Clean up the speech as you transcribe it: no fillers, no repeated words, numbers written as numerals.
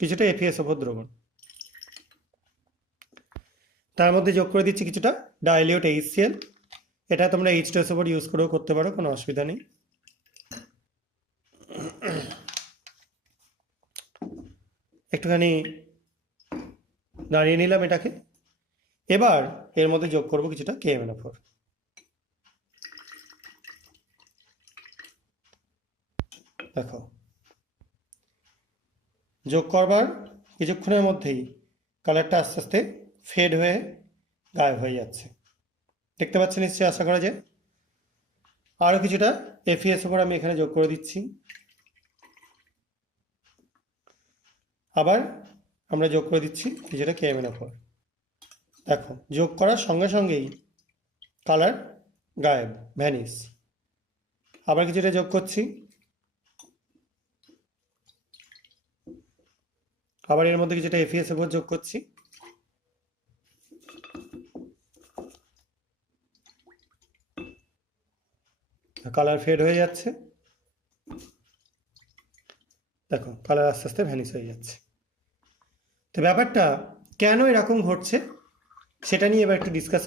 কিছুটা এফিএস4 দ্রবণ, তার মধ্যে যোগ করে দিচ্ছি কিছুটা ডাইলিউট HCl। এটা তোমরা H2SO4 ইউজ করেও করতে পারো, কোনো অসুবিধা নেই। একটুখানি নাড়িয়ে নিলাম এটাকে। এবার এর মধ্যে যোগ করব কিছুটা KMnO4। দেখো যোগ করবার কিছুক্ষণের মধ্যেই কালারটা আস্তে আস্তে ফেড হয়ে গায়েব হয়ে যাচ্ছে, দেখতে পাচ্ছেন নিশ্চয়ই, আশা করা যায়। আরও কিছুটা এফিএস4 আমি এখানে যোগ করে দিচ্ছি। আবার আমরা যোগ করে দিচ্ছি কিছুটা KMnO4। দেখো যোগ করার সঙ্গে সঙ্গেই কালার গায়েব, ভ্যানিশ। আবার কিছুটা যোগ করছি, আবার এর মধ্যে কিছুটা এফিএস4 যোগ করছি। কালার ফেড হয়ে যাচ্ছে, দেখো কালার আস্তে আস্তে ভ্যানিশ হয়ে যাচ্ছে। তো ব্যাপারটা কেন এরকম ঘটছে সেটা নিয়ে এবার একটু ডিসকাস